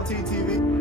LTTV.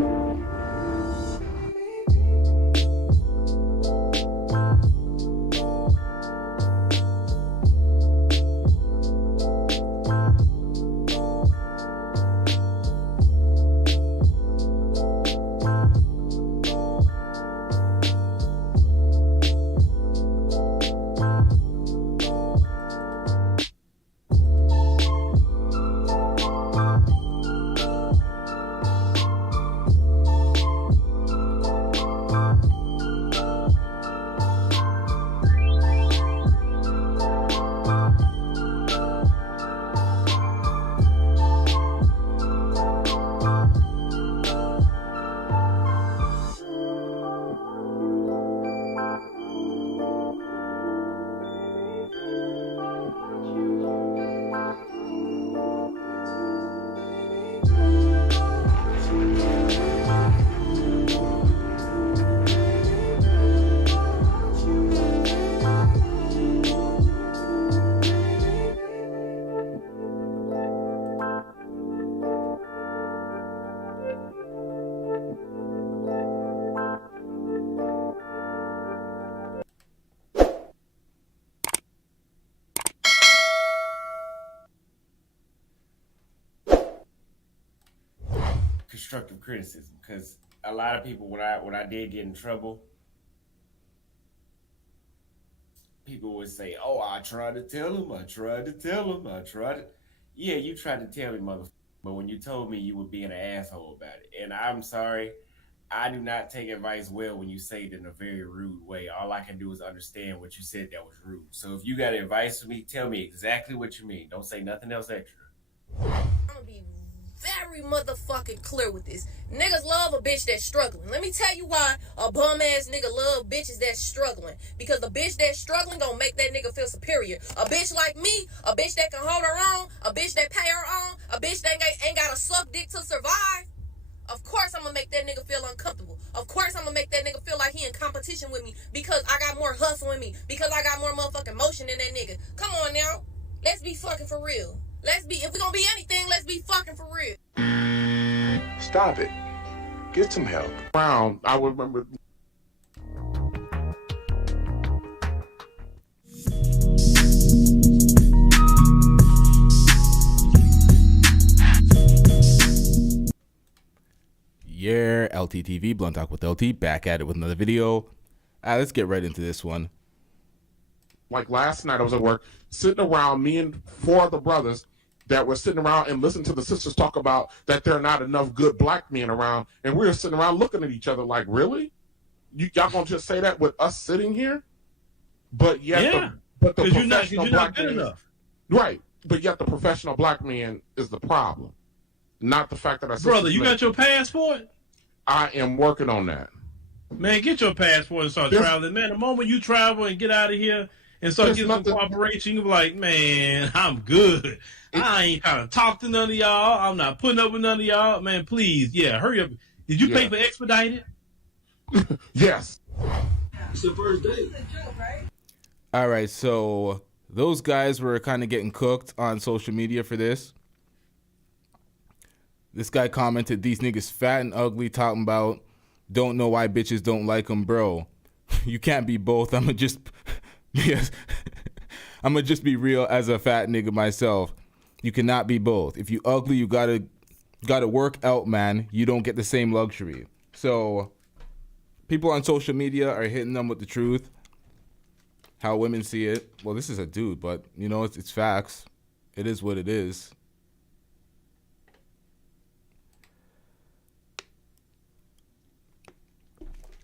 Constructive criticism, because a lot of people, when I did get in trouble, people would say, "Oh, I tried to tell him. Yeah, you tried to tell me, motherfucker. But when you told me, you were being an asshole about it. And I'm sorry, I do not take advice well when you say it in a very rude way. All I can do is understand what you said that was rude. So if you got advice for me, tell me exactly what you mean. Don't say nothing else extra." I'm gonna be very motherfucking clear with this. Niggas love a bitch that's struggling. Let me tell you why a bum ass nigga love bitches that's struggling. Because a bitch that's struggling gonna make that nigga feel superior. A bitch like me, a bitch that can hold her own, a bitch that pay her own, a bitch that ain't gotta suck dick to survive. Of course I'm gonna make that nigga feel uncomfortable. Of course I'm gonna make that nigga feel like he in competition with me because I got more hustle in me. Because I got more motherfucking motion than that nigga. Come on now. Let's be fucking for real. If we gonna be anything, let's be fucking for real. Stop it. Get some help. I remember. Yeah, LTTV, Blunt Talk with LT, back at it with another video. Let's get right into this one. Like last night I was at work, sitting around, me and four other brothers that were sitting around and listening to the sisters talk about that there are not enough good black men around, and we were sitting around looking at each other like, really? Y'all gonna just say that with us sitting here? But yet, yeah, but the you're professional not black good man, enough, right? But yet the professional black man is the problem, not the fact that brother. You got your passport? I am working on that. Man, get your passport and start traveling. Man, the moment you travel and get out of here and start getting some cooperation, you're like, man, I'm good. I ain't trying to talk to none of y'all. I'm not putting up with none of y'all. Man, please, hurry up. Did you pay for expedited? Yes. It's the first day. All right, so those guys were kind of getting cooked on social media for this. This guy commented, "These niggas fat and ugly, talking about don't know why bitches don't like them, bro. You can't be both. I'ma just be real as a fat nigga myself. You cannot be both. If you ugly, you gotta work out, man. You don't get the same luxury." So people on social media are hitting them with the truth, how women see it. Well, this is a dude, but it's facts. It is what it is.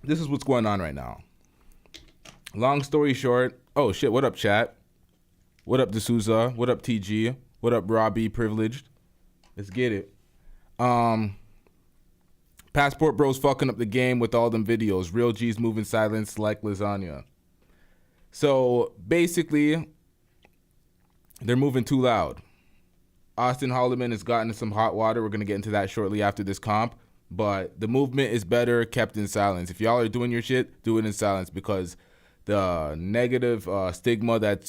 This is what's going on right now. Long story short, oh shit, what up, chat? What up, D'Souza? What up, TG? What up, Robbie Privileged? Let's get it. Passport bros fucking up the game with all them videos. Real G's moving silence like lasagna. So basically, they're moving too loud. Auston Holleman has gotten some hot water. We're going to get into that shortly after this comp. But the movement is better kept in silence. If y'all are doing your shit, do it in silence, because the negative stigma that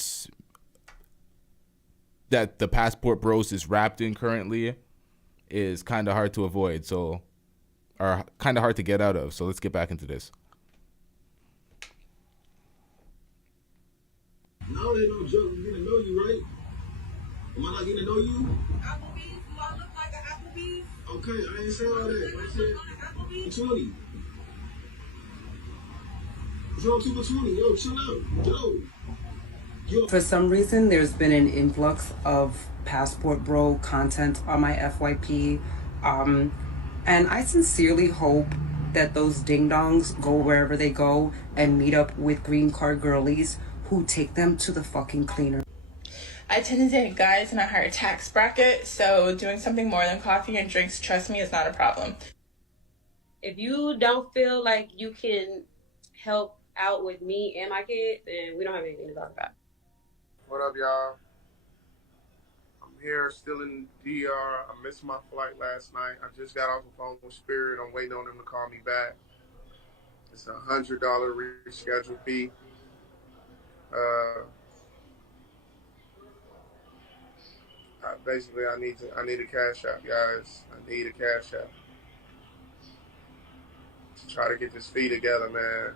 the passport bros is wrapped in currently is kind of hard to avoid. So are kind of hard to get out of. So let's get back into this. No, they no joke. I'm getting to know you, right? Am I not getting to know you? Applebee's? Do I look like an Applebee's? Okay, I ain't saying all that. I said 20. It's on 2 for 20. Yo, chill out. Yo. For some reason, there's been an influx of Passport Bro content on my FYP. And I sincerely hope that those ding-dongs go wherever they go and meet up with green card girlies who take them to the fucking cleaner. I tend to date guys in a higher tax bracket, so doing something more than coffee and drinks, trust me, is not a problem. If you don't feel like you can help out with me and my kid, then we don't have anything to talk about. What up, y'all? I'm here still in DR. I missed my flight last night. I just got off the phone with Spirit. I'm waiting on them to call me back. It's a $100 reschedule fee. Basically, I need a cash out, guys. I need a cash out to try to get this fee together, man.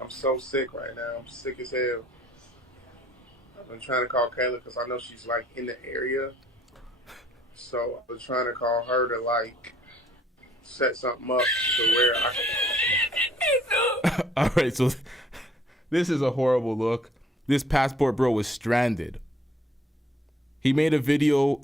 I'm so sick right now. I'm sick as hell. I've been trying to call Kayla because I know she's like in the area. So I was trying to call her to like set something up to where I All right, so this is a horrible look. This Passport Bro was stranded. He made a video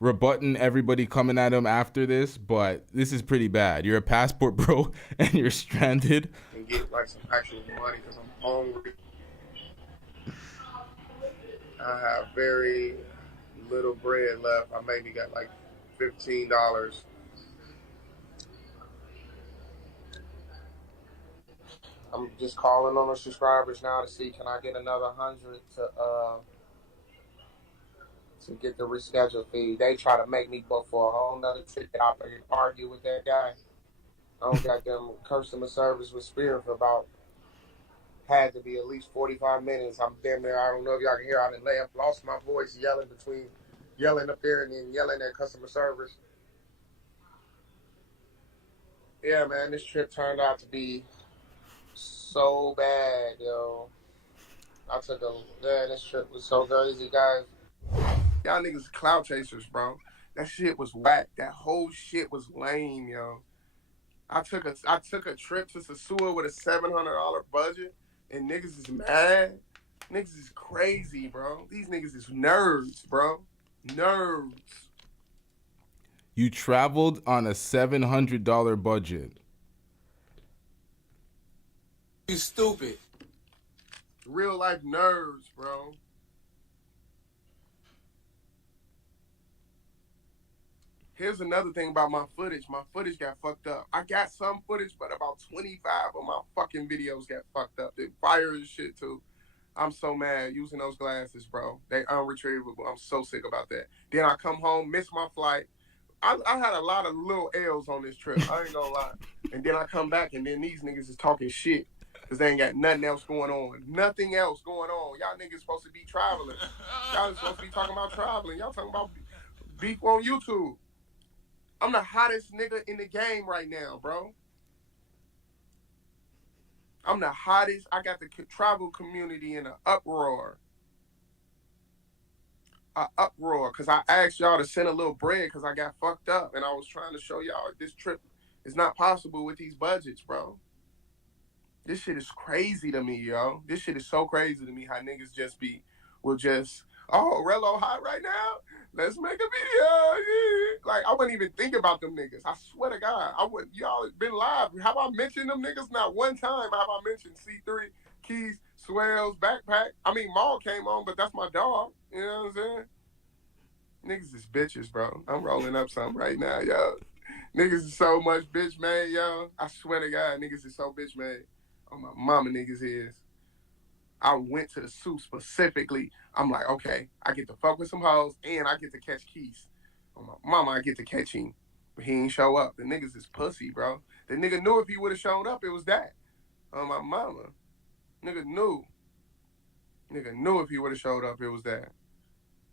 rebutting everybody coming at him after this, but this is pretty bad. You're a Passport Bro and you're stranded. And get like some actual money because I'm hungry. I have very little bread left. I maybe got like $15. I'm just calling on the subscribers now to see can I get another 100 to get the reschedule fee. They try to make me go for a whole nother ticket out there and argue with that guy. I don't got them customer service with Spirit for about had to be at least 45 minutes. I'm damn near, I don't know if y'all can hear, I done lost my voice yelling up there and then yelling at customer service. Yeah, man, this trip turned out to be so bad, yo. This trip was so crazy, guys. Y'all niggas cloud chasers, bro. That shit was whack. That whole shit was lame, yo. I took a trip to Sasua with a $700 budget, and niggas is mad. Niggas is crazy, bro. These niggas is nerds, bro. Nerds. You traveled on a $700 budget. You stupid. Real life nerds, bro. Here's another thing about my footage. My footage got fucked up. I got some footage, but about 25 of my fucking videos got fucked up. They fire and shit too. I'm so mad using those glasses, bro. They unretrievable. I'm so sick about that. Then I come home, miss my flight. I had a lot of little L's on this trip. I ain't gonna lie. And then I come back, and then these niggas is talking shit because they ain't got nothing else going on. Nothing else going on. Y'all niggas supposed to be traveling. Y'all supposed to be talking about traveling. Y'all talking about beef on YouTube. I'm the hottest nigga in the game right now, bro. I'm the hottest. I got the travel community in an uproar. Because I asked y'all to send a little bread because I got fucked up. And I was trying to show y'all this trip is not possible with these budgets, bro. This shit is crazy to me, yo. This shit is so crazy to me how niggas oh, Relo hot right now? Let's make a video. Yeah. Like, I wouldn't even think about them niggas. I swear to God. Y'all been live. Have I mentioned them niggas? Not one time have I mentioned C3, Keys, Swells, Backpack. I mean, Maul came on, but that's my dog. You know what I'm saying? Niggas is bitches, bro. I'm rolling up something right now, yo. Niggas is so much bitch made, yo. I swear to God, niggas is so bitch made. Oh, my mama niggas is. I went to the suit specifically. I'm like, okay, I get to fuck with some hoes and I get to catch Keys. Oh, my mama, I get to catch him. But he ain't show up. The niggas is pussy, bro. The nigga knew if he would have shown up, it was that. Oh, my mama. Nigga knew. Nigga knew if he would have showed up, it was that.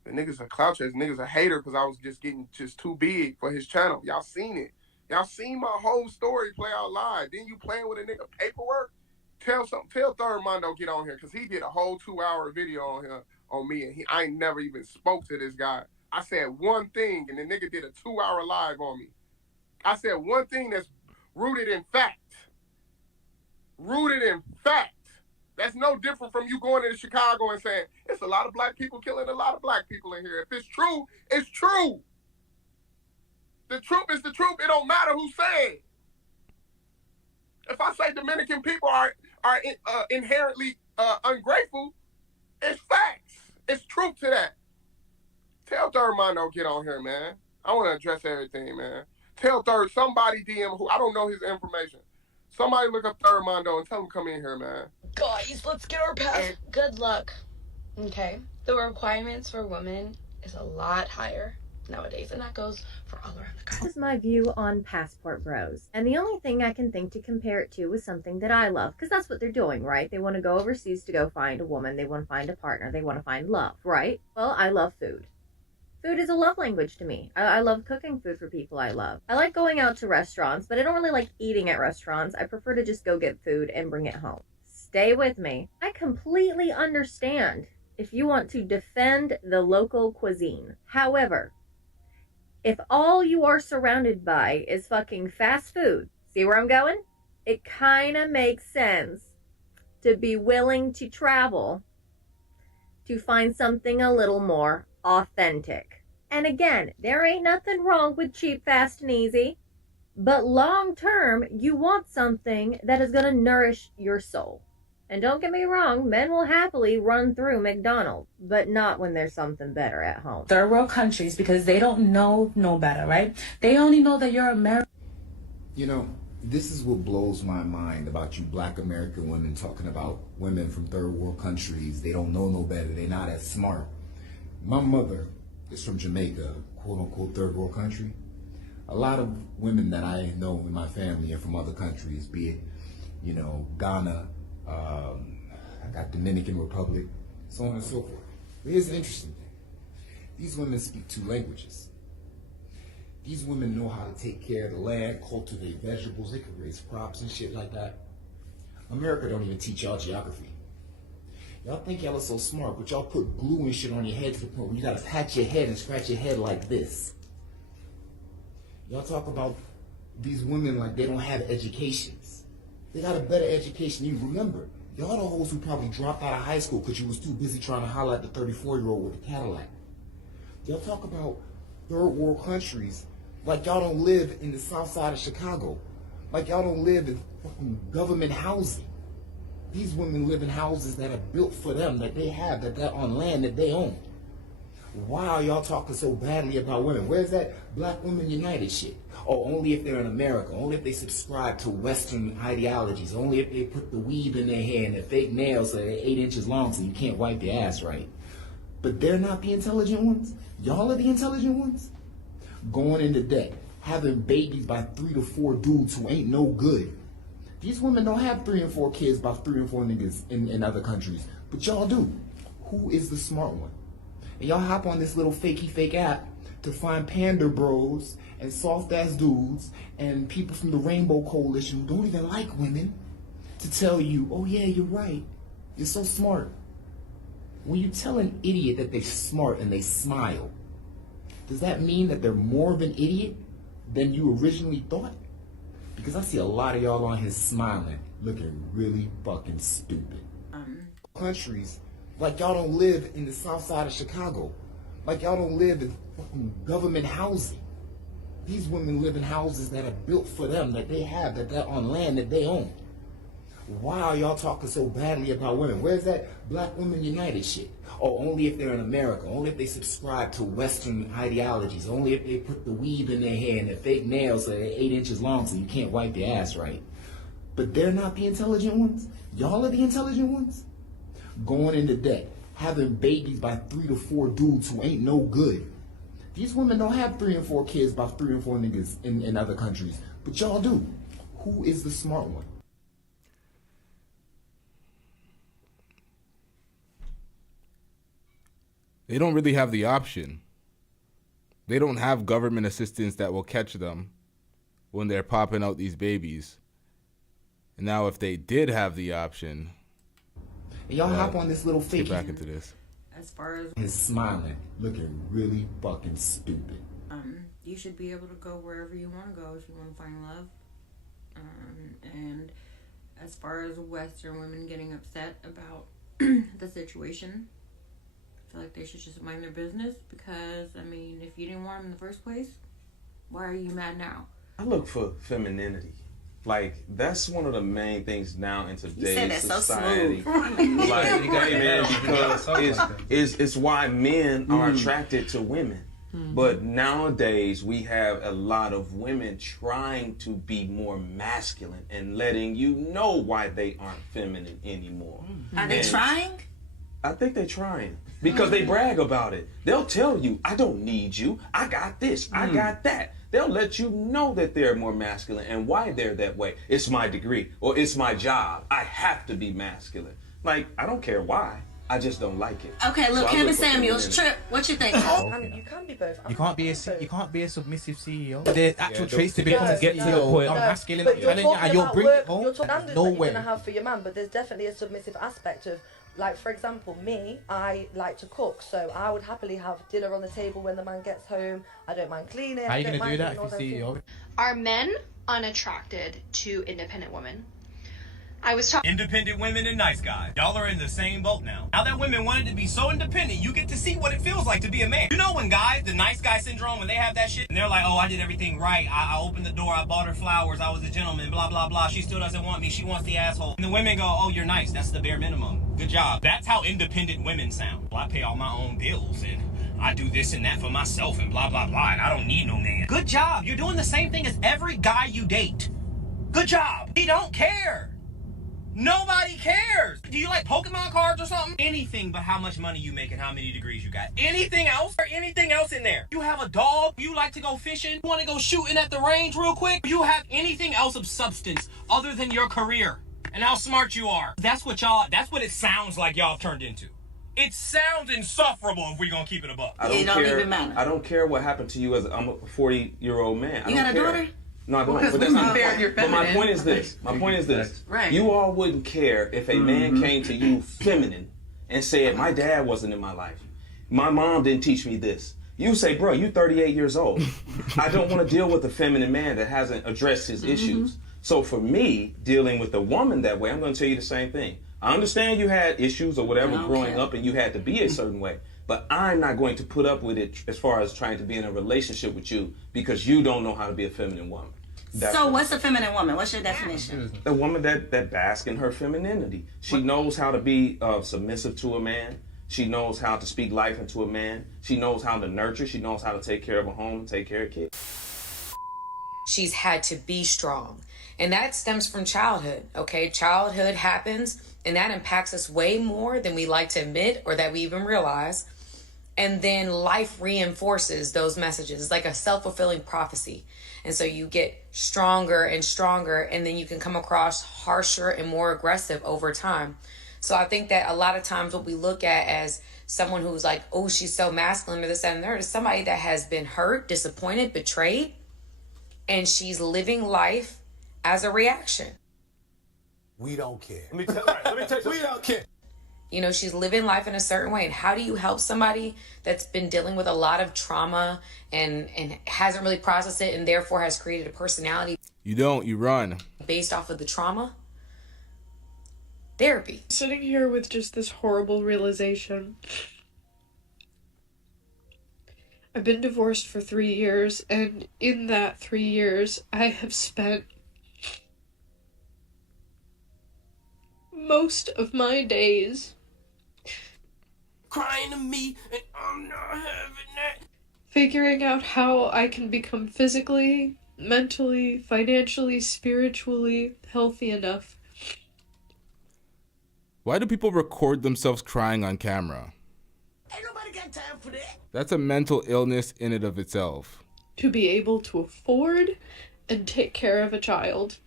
The niggas are clout chasers. Niggas a hater because I was just getting too big for his channel. Y'all seen it. Y'all seen my whole story play out live. Then you playing with a nigga paperwork? Tell Third Mondo get on here, because he did a whole 2-hour video on here on me, and I ain't never even spoke to this guy. I said one thing, and the nigga did a 2-hour live on me. I said one thing that's rooted in fact. Rooted in fact. That's no different from you going into Chicago and saying, it's a lot of black people killing a lot of black people in here. If it's true, it's true. The truth is the truth. It don't matter who say it. If I say Dominican people are inherently ungrateful, it's facts. It's truth to that. Tell Third Mondo get on here, man. I want to address everything, man. Tell Third, somebody DM who, I don't know his information. Somebody look up Third Mondo and tell him come in here, man. Guys, let's get our pass. Good luck. Okay. The requirements for women is a lot higher nowadays, and that goes for all around the country. This is my view on passport bros, and the only thing I can think to compare it to is something that I love, because that's what they're doing, right? They want to go overseas to go find a woman, they want to find a partner, they want to find love, right? Well, I love food. Food is a love language to me. I love cooking food for people I love. I like going out to restaurants, but I don't really like eating at restaurants. I prefer to just go get food and bring it home. Stay with me. I completely understand if you want to defend the local cuisine. However, if all you are surrounded by is fucking fast food, see where I'm going? It kind of makes sense to be willing to travel to find something a little more authentic. And again, there ain't nothing wrong with cheap, fast, and easy, but long term, you want something that is going to nourish your soul. And don't get me wrong, men will happily run through McDonald's, but not when there's something better at home. Third world countries, because they don't know no better, right? They only know that you're American. You know, this is what blows my mind about you black American women talking about women from third world countries. They don't know no better. They're not as smart. My mother is from Jamaica, quote unquote third world country. A lot of women that I know in my family are from other countries, be it, you know, Ghana, I got Dominican Republic, so on and so forth. But here's an interesting thing. These women speak 2 languages. These women know how to take care of the land, cultivate vegetables, they can raise crops and shit like that. America don't even teach y'all geography. Y'all think y'all are so smart, but y'all put glue and shit on your head to the point where you gotta pat your head and scratch your head like this. Y'all talk about these women like they don't have educations. They got a better education. You remember, y'all the hoes who probably dropped out of high school because you was too busy trying to holler at the 34-year-old with the Cadillac. Y'all talk about third world countries like y'all don't live in the south side of Chicago. Like y'all don't live in fucking government housing. These women live in houses that are built for them, that they have, that they're on land that they own. Why are y'all talking so badly about women? Where's that Black Women United shit? Oh, only if they're in America, only if they subscribe to Western ideologies, only if they put the weave in their hair and the fake nails are 8 inches long so you can't wipe your ass right. But they're not the intelligent ones? Y'all are the intelligent ones? Going into debt, having babies by 3 to 4 dudes who ain't no good. These women don't have 3 and 4 kids by 3 and 4 niggas in other countries, but y'all do. Who is the smart one? And y'all hop on this little fake app to find pander bros and soft ass dudes and people from the Rainbow Coalition who don't even like women to tell you, oh yeah, you're right. You're so smart. When you tell an idiot that they're smart and they smile, does that mean that they're more of an idiot than you originally thought? Because I see a lot of y'all on here smiling, looking really fucking stupid. Countries, like y'all don't live in the south side of Chicago. Like y'all don't live in fucking government housing. These women live in houses that are built for them, that they have, that they're on land that they own. Why are y'all talking so badly about women? Where's that Black Women United shit? Oh, only if they're in America, only if they subscribe to Western ideologies, only if they put the weave in their hair and the fake nails are 8 inches long so you can't wipe your ass right. But they're not the intelligent ones? Y'all are the intelligent ones? Going into debt, having babies by 3 to 4 dudes who ain't no good. These women don't have 3 and 4 kids by 3 and 4 niggas in other countries, but y'all do. Who is the smart one? They don't really have the option. They don't have government assistance that will catch them when they're popping out these babies. And now if they did have the option, Y'all hop on this little let's get figure. back into this. As far as He's smiling, looking really fucking stupid. you should be able to go wherever you want to go if you want to find love. And as far as Western women getting upset about the situation, I feel like they should just mind their business because, I mean, if you didn't want them in the first place, why are you mad now? I look for femininity. Like, that's one of the main things now in today's society. Like, hey, man, because it's why men are attracted to women. But nowadays, we have a lot of women trying to be more masculine and letting you know why they aren't feminine anymore. Are they trying? I think they're trying because they brag about it. They'll tell you, I don't need you. I got this. I got that. They'll let you know that they're more masculine and why they're that way. It's my degree or it's my job. I have to be masculine. Like, I don't care why. I just don't like it. Okay, look, So I Kevin look for Samuels, femininity. Trip, what you think? You can be both. You can't be a submissive CEO. There's actual traits to become and get to your point. I'm masculine, But you're and talking you'll about bring work, it home. you're talking standards No that you're way. gonna have for your man, but there's definitely a submissive aspect of, like, for example, me, I like to cook, so I would happily have dinner on the table when the man gets home. I don't mind cleaning. How are you I don't gonna do mind that if doing you're all them CEO? Are men unattracted to independent women? I was talking. Independent women and nice guys. Y'all are in the same boat now. Now that women wanted to be so independent, you get to see what it feels like to be a man. You know when guys, the nice guy syndrome, when they have that shit, and they're like, oh, I did everything right. I opened the door, I bought her flowers, I was a gentleman, blah, blah, blah. She still doesn't want me, she wants the asshole. And the women go, oh, you're nice, that's the bare minimum. Good job. That's how independent women sound. Well, I pay all my own bills and I do this and that for myself and blah, blah, blah, and I don't need no man. Good job. You're doing the same thing as every guy you date. Good job. He don't care. Nobody cares. Do you like Pokemon cards or something? Anything but how much money you make and how many degrees you got. Anything else or anything else in there? You have a dog? You like to go fishing? You want to go shooting at the range real quick? You have anything else of substance other than your career and how smart you are? That's what it sounds like y'all turned into. It sounds insufferable if we're going to keep it above. It don't even matter. I don't care what happened to you as I'm a 40-year-old man. You got a daughter? No, I don't. Well, But, that's not, you're but my feminine. point is this. My point is this. Right. You all wouldn't care if a man came to you feminine and said, my dad wasn't in my life. My mom didn't teach me this. You say, bro, you 38 years old. I don't want to deal with a feminine man that hasn't addressed his issues. So for me, dealing with a woman that way, I'm going to tell you the same thing. I understand you had issues or whatever growing up and you had to be a certain way. But I'm not going to put up with it as far as trying to be in a relationship with you because you don't know how to be a feminine woman. So what's a feminine woman? What's your definition? A woman that basks in her femininity. She knows how to be submissive to a man. She knows how to speak life into a man. She knows how to nurture. She knows how to take care of a home and take care of kids. She's had to be strong. And that stems from childhood, okay? Childhood happens, and that impacts us way more than we like to admit or that we even realize. And then life reinforces those messages. It's like a self-fulfilling prophecy. And so you get stronger and stronger, and then you can come across harsher and more aggressive over time. So I think that a lot of times what we look at as someone who's like, oh, she's so masculine or this, that, and there is somebody that has been hurt, disappointed, betrayed, and she's living life as a reaction. We don't care. Let me tell you, we don't care. You know, she's living life in a certain way. And how do you help somebody that's been dealing with a lot of trauma and hasn't really processed it and therefore has created a personality? You don't, you run. Based off of the trauma? Therapy. Sitting here with just this horrible realization. I've been divorced for 3 years, and in that 3 years, I have spent most of my days Crying to me, and I'm not having that. figuring out how I can become physically, mentally, financially, spiritually healthy enough. Why do people record themselves crying on camera? Ain't nobody got time for that. That's a mental illness in and of itself. To be able to afford and take care of a child.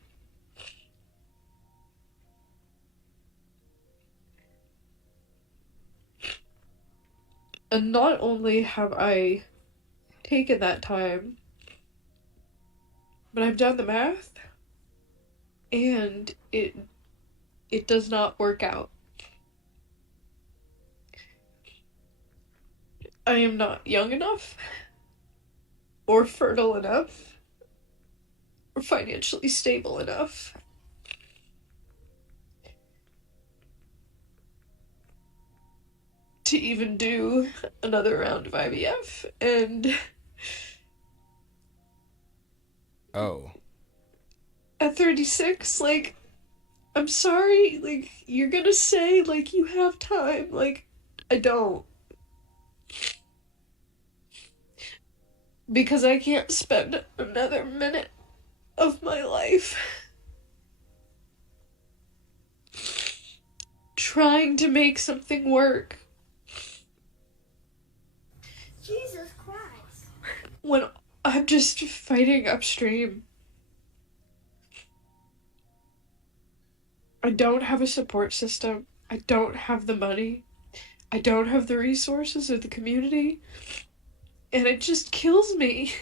And not only have I taken that time But I've done the math, and it does not work out. I am not young enough, or fertile enough, or financially stable enough to even do another round of IVF, and at 36, like, I'm sorry, like, you're gonna say, like, you have time, like, I don't. Because I can't spend another minute of my life trying to make something work. Jesus Christ. When I'm just fighting upstream. I don't have a support system. I don't have the money. I don't have the resources or the community. And it just kills me.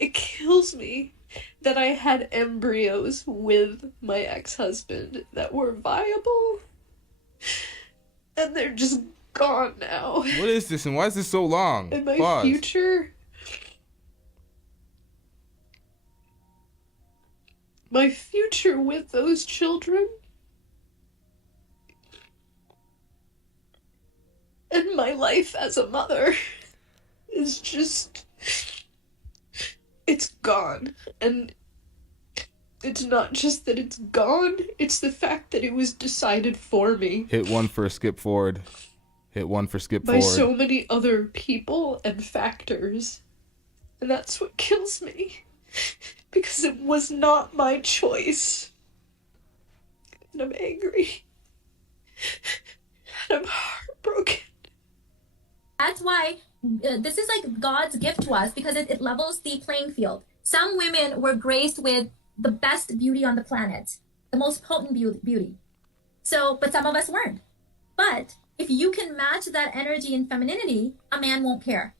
It kills me that I had embryos with my ex-husband that were viable. And they're just gone now. What is this and why is this so long? And my Pause. future... My future with those children... and my life as a mother is just, it's gone. And it's not just that it's gone, it's the fact that it was decided for me. Hit 1 for skip forward. Hit 1 for skip By forward. so many other people and factors. And that's what kills me. Because it was not my choice. And I'm angry. And I'm heartbroken. That's why this is like God's gift to us, because it levels the playing field. Some women were graced with the best beauty on the planet, the most potent beauty. So, but some of us weren't. But if you can match that energy and femininity, a man won't care.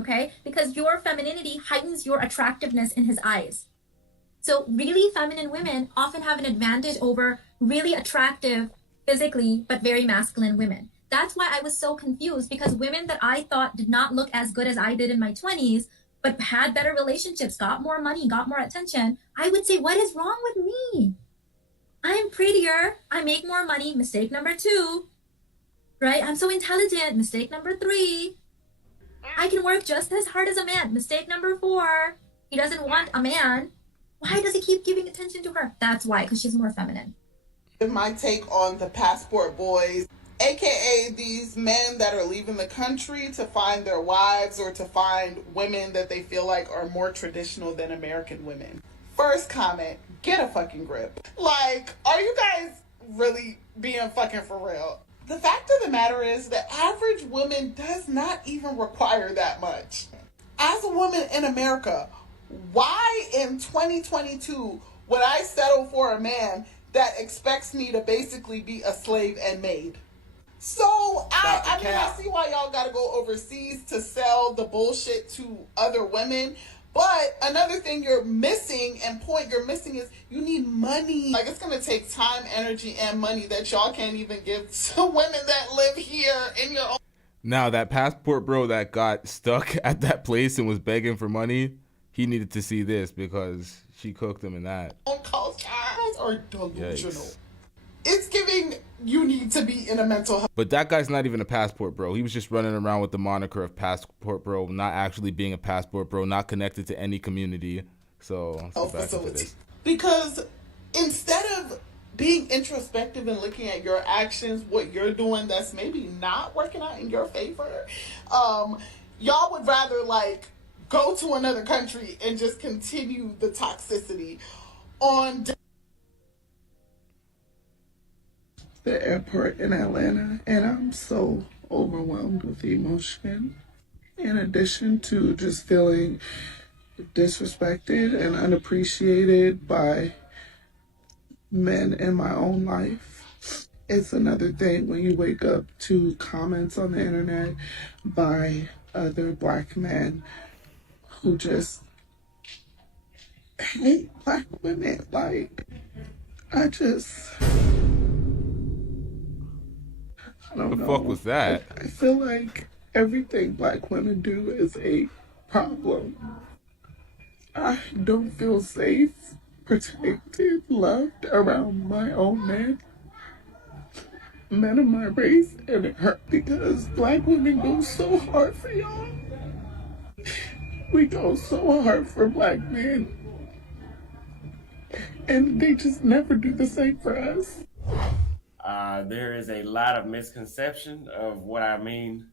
Okay? Because your femininity heightens your attractiveness in his eyes. So really feminine women often have an advantage over really attractive physically, but very masculine women. That's why I was so confused, because women that I thought did not look as good as I did in my 20s, but had better relationships, got more money, got more attention, I would say, what is wrong with me? I'm prettier, I make more money, mistake number 2, right? I'm so intelligent, mistake number 3. I can work just as hard as a man, mistake number 4. He doesn't want a man. Why does he keep giving attention to her? That's why, because she's more feminine. My take on the passport boys, aka these men that are leaving the country to find their wives or to find women that they feel like are more traditional than American women. First comment, get a fucking grip. Like, are you guys really being fucking for real? The fact of the matter is the average woman does not even require that much. As a woman in America, why in 2022 would I settle for a man that expects me to basically be a slave and maid? So, I see why y'all gotta go overseas to sell the bullshit to other women. But another thing you're missing is you need money. Like, it's gonna take time, energy, and money that y'all can't even give to women that live here in your own. Now, that passport bro that got stuck at that place and was begging for money, he needed to see this because she cooked him in that. Cultures are delusional. Yikes. It's giving you need to be in a mental health. But that guy's not even a passport bro. He was just running around with the moniker of passport bro, not actually being a passport bro, not connected to any community. So, let's get back into this. Because instead of being introspective and looking at your actions, what you're doing that's maybe not working out in your favor, y'all would rather like go to another country and just continue the toxicity on the airport in Atlanta, and I'm so overwhelmed with emotion, in addition to just feeling disrespected and unappreciated by men in my own life. It's another thing when you wake up to comments on the internet by other black men who just hate black women. Like, I don't The know. fuck was that? I feel like everything black women do is a problem. I don't feel safe, protected, loved around my own men of my race, and it hurt because black women go so hard for y'all. We go so hard for black men, and they just never do the same for us. There is a lot of misconception of what I mean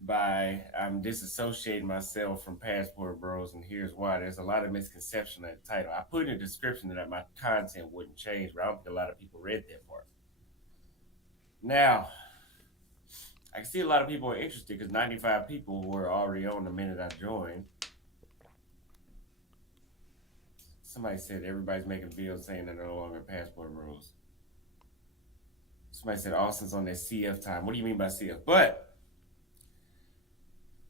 by I'm disassociating myself from Passport Bros, and here's why. There's a lot of misconception in the title. I put in the description that my content wouldn't change, but I don't think a lot of people read that part. Now, I can see a lot of people are interested because 95 people were already on the minute I joined. Somebody said everybody's making videos saying they're no longer Passport Bros. Somebody said Austin's on their CF time. What do you mean by CF? But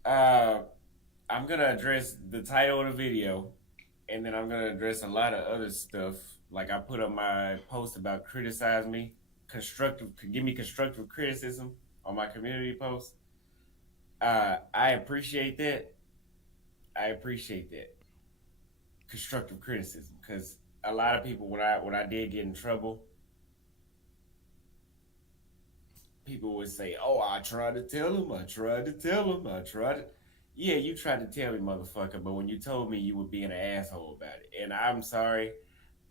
I'm going to address the title of the video, and then I'm going to address a lot of other stuff. Like I put up my post about criticize me, give me constructive criticism on my community post. I appreciate that. Constructive criticism, because a lot of people, when I did get in trouble, people would say, "Oh, I tried to tell him. Yeah, you tried to tell me, motherfucker, but when you told me, you were being an asshole about it. And I'm sorry,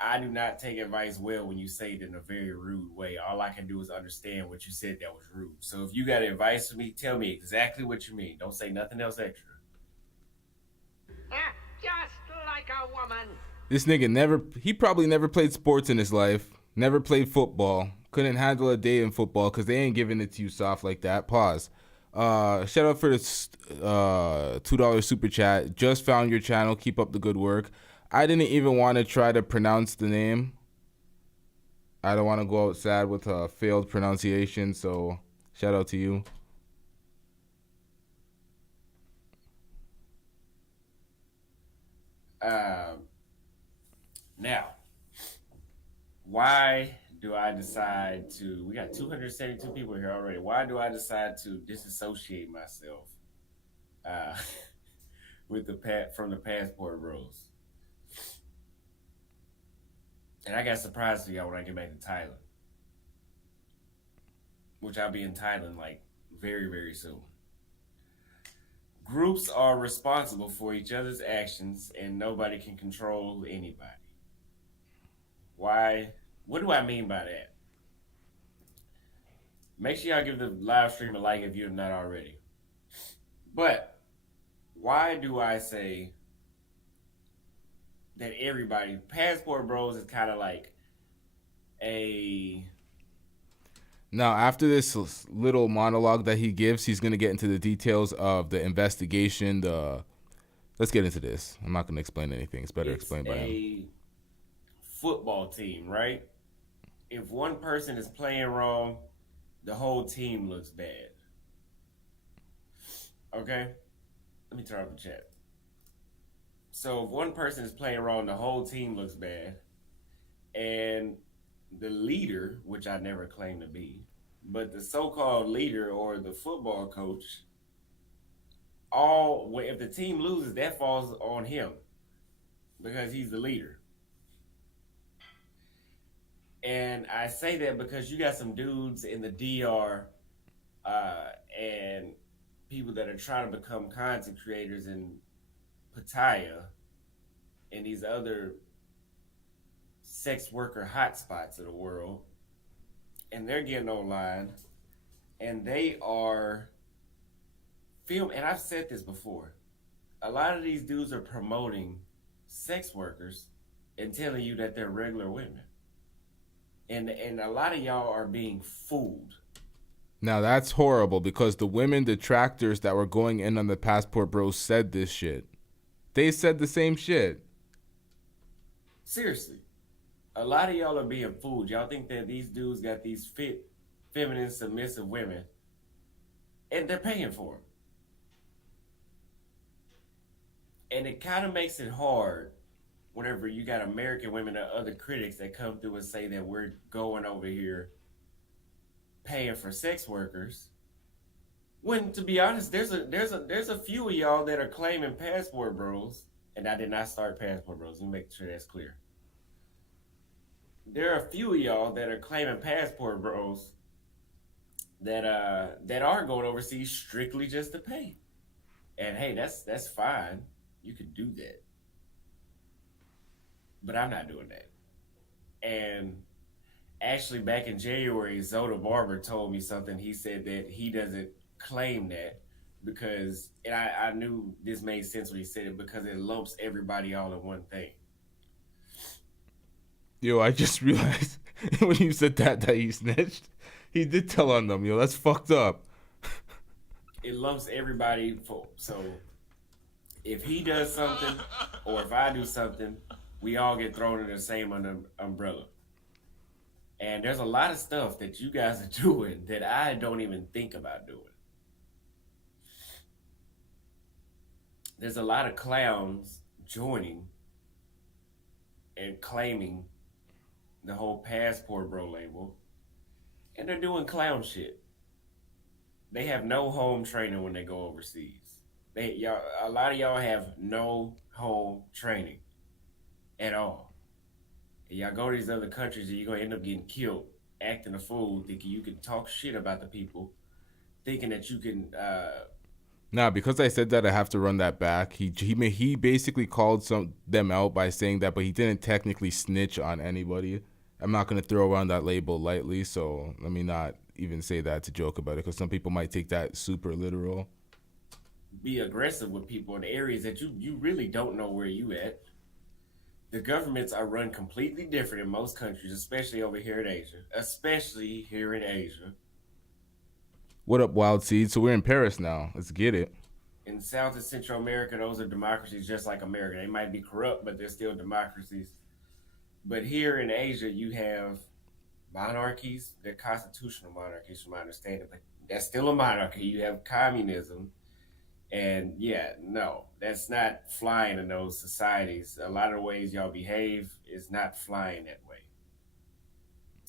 I do not take advice well when you say it in a very rude way. All I can do is understand what you said that was rude. So if you got advice for me, tell me exactly what you mean. Don't say nothing else extra." Just like a woman. This nigga he probably never played sports in his life, never played football, couldn't handle a day in football because they ain't giving it to you soft like that. Pause. Shout out for this $2 super chat. Just found your channel. Keep up the good work. I didn't even want to try to pronounce the name. I don't want to go out sad with a failed pronunciation, so shout out to you. Now, why do I decide to, we got 272 people here already. Why do I decide to disassociate myself from the Passport Bros? And I got surprised for y'all when I get back to Thailand, which I'll be in Thailand like very, very soon. Groups are responsible for each other's actions and nobody can control anybody. Why? What do I mean by that? Make sure y'all give the live stream a like if you're not already. But why do I say that everybody, Passport Bros is kind of like a... Now, after this little monologue that he gives, he's going to get into the details of the investigation. Let's get into this. I'm not going to explain anything. It's better explained by him. A football team, right? If one person is playing wrong, the whole team looks bad. Okay? Let me turn off the chat. So if one person is playing wrong, the whole team looks bad. And the leader, which I never claimed to be, but the so-called leader or the football coach, if the team loses, that falls on him because he's the leader. And I say that because you got some dudes in the DR and people that are trying to become content creators in Pattaya and these other sex worker hotspots of the world, and they're getting online and they are filming. And I've said this before, a lot of these dudes are promoting sex workers and telling you that they're regular women, and a lot of y'all are being fooled. Now that's horrible because the women detractors that were going in on the Passport Bros said this shit. They said the same shit. Seriously. A lot of y'all are being fooled. Y'all think that these dudes got these fit, feminine, submissive women, and they're paying for them. And it kind of makes it hard whenever you got American women or other critics that come through and say that we're going over here paying for sex workers, when to be honest, there's a few of y'all that are claiming passport bros, and I did not start passport bros. Let me make sure that's clear. There are a few of y'all that are claiming passport bros that are going overseas strictly just to pay. And hey, that's fine. You can do that. But I'm not doing that. And actually back in January, Zoda Barber told me something. He said that he doesn't claim that because, and I knew this made sense when he said it, because it lumps everybody all in one thing. Yo, I just realized when you said that he snitched, he did tell on them. Yo, that's fucked up. It lumps everybody so if he does something or if I do something, we all get thrown in the same umbrella. And there's a lot of stuff that you guys are doing that I don't even think about doing. There's a lot of clowns joining and claiming the whole passport bro label, and they're doing clown shit. They have no home training when they go overseas. A lot of y'all have no home training at all. And y'all go to these other countries and you're gonna end up getting killed, acting a fool, thinking you can talk shit about the people, thinking that you can. Nah, because I said that, I have to run that back. He basically called them out by saying that, but he didn't technically snitch on anybody. I'm not gonna throw around that label lightly, so let me not even say that to joke about it, because some people might take that super literal. Be aggressive with people in areas that you really don't know where you at. The governments are run completely different in most countries, especially over here in Asia. What up, Wild Seed? So we're in Paris now. Let's get it. In South and Central America, those are democracies just like America. They might be corrupt, but they're still democracies. But here in Asia, you have monarchies. They're constitutional monarchies, from my understanding. But that's still a monarchy. You have communism. And yeah, no, that's not flying in those societies. A lot of the ways y'all behave is not flying that way.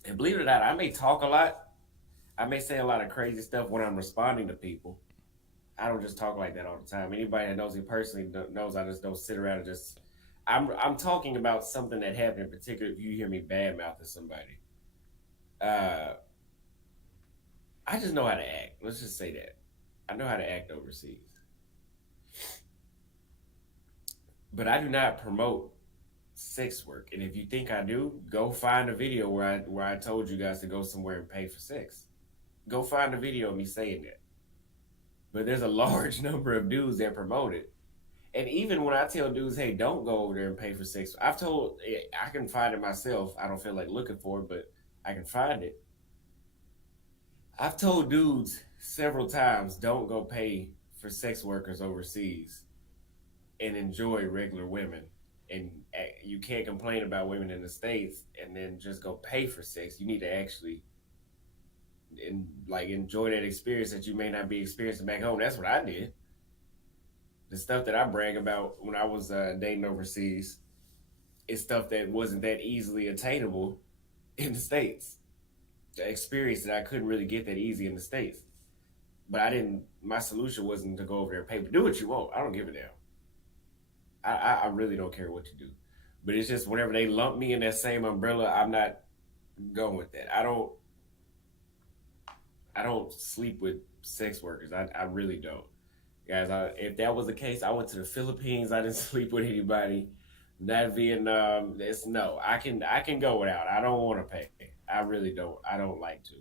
And believe it or not, I may talk a lot. I may say a lot of crazy stuff when I'm responding to people. I don't just talk like that all the time. Anybody that knows me personally knows I just don't sit around and just... I'm talking about something that happened in particular. If you hear me badmouthing somebody, I just know how to act. Let's just say that. I know how to act overseas. But I do not promote sex work. And if you think I do, go find a video where I told you guys to go somewhere and pay for sex. Go find a video of me saying that. But there's a large number of dudes that promote it. And even when I tell dudes, hey, don't go over there and pay for sex, I've told, I can find it myself. I don't feel like looking for it, but I can find it. I've told dudes several times, don't go pay for sex workers overseas and enjoy regular women. And you can't complain about women in the States and then just go pay for sex. You need to actually enjoy that experience that you may not be experiencing back home. That's what I did. The stuff that I brag about when I was dating overseas is stuff that wasn't that easily attainable in the States. The experience that I couldn't really get that easy in the States. But my solution wasn't to go over there and pay. But do what you want. I don't give a damn. I really don't care what you do. But it's just whenever they lump me in that same umbrella, I'm not going with that. I don't sleep with sex workers. I really don't. Guys, if that was the case, I went to the Philippines. I didn't sleep with anybody. That Vietnam, no. I can go without. I don't want to pay. I really don't. I don't like to.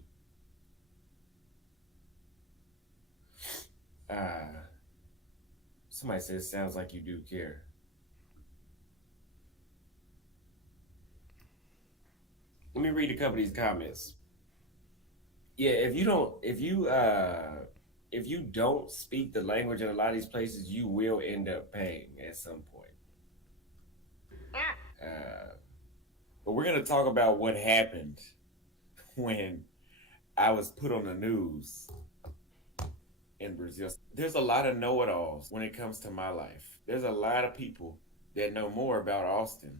Somebody says, sounds like you do care. Let me read a couple of these comments. Yeah, if you don't speak the language in a lot of these places, you will end up paying at some point. But we're going to talk about what happened when I was put on the news in Brazil. There's a lot of know-it-alls when it comes to my life. There's a lot of people that know more about Auston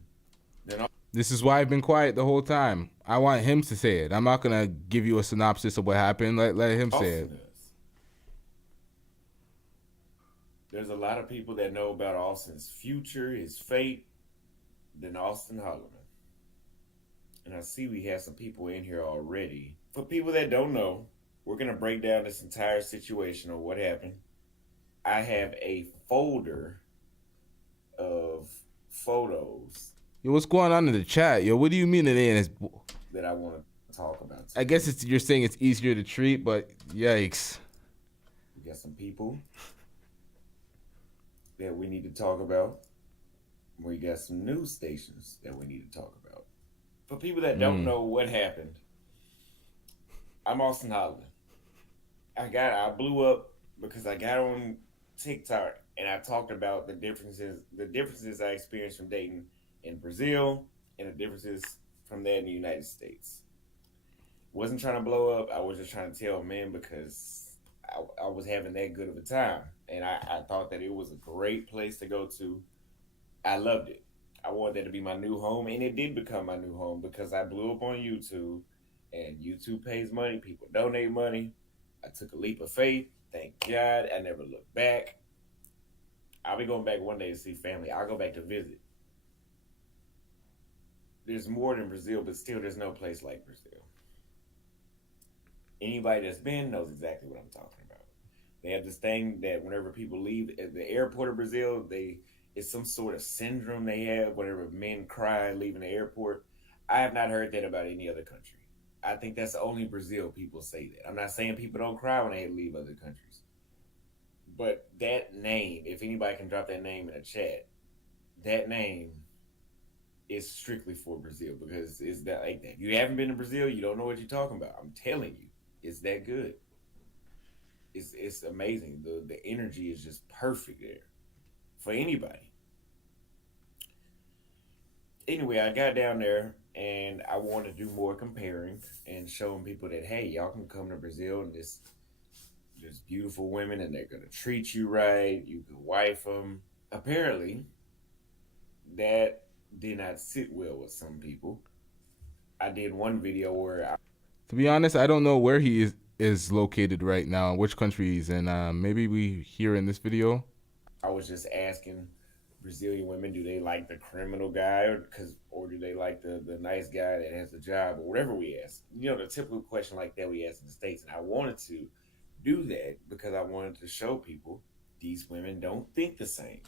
than This is why I've been quiet the whole time. I want him to say it. I'm not gonna give you a synopsis of what happened. Let him say it. Auston does. There's a lot of people that know about Austin's future, his fate, than Auston Holleman. And I see we have some people in here already. For people that don't know, we're going to break down this entire situation of what happened. I have a folder of photos. Yo, what's going on in the chat? Yo, what do you mean it ain't? That I want to talk about today. I guess you're saying it's easier to treat, but yikes. We got some people that we need to talk about. We got some news stations that we need to talk about. For people that don't know what happened, I'm Auston Holleman. I blew up because I got on TikTok and I talked about the differences I experienced from dating in Brazil and the differences from that in the United States. Wasn't trying to blow up. I was just trying to tell men because I was having that good of a time. And I thought that it was a great place to go to. I loved it. I wanted that to be my new home, and it did become my new home because I blew up on YouTube, and YouTube pays money. People donate money. I took a leap of faith. Thank God. I never looked back. I'll be going back one day to see family. I'll go back to visit. There's more than Brazil, but still there's no place like Brazil. Anybody that's been knows exactly what I'm talking about. They have this thing that whenever people leave at the airport of Brazil, it's some sort of syndrome they have whenever men cry leaving the airport. I have not heard that about any other country. I think that's only Brazil people say that. I'm not saying people don't cry when they leave other countries. But that name, if anybody can drop that name in the chat, that name is strictly for Brazil because it's that like that. You haven't been to Brazil, you don't know what you're talking about. I'm telling you, it's that good. It's amazing. The energy is just perfect there for anybody. Anyway, I got down there and I wanted to do more comparing and showing people that, hey, y'all can come to Brazil and there's beautiful women and they're going to treat you right. You can wife them. Apparently, that did not sit well with some people. I did one video where to be honest, I don't know where he is located right now, which country he's in. Maybe we hear in this video. I was just asking Brazilian women, do they like the criminal guy or do they like the nice guy that has a job or whatever we ask? You know, the typical question like that we ask in the States. And I wanted to do that because I wanted to show people these women don't think the same.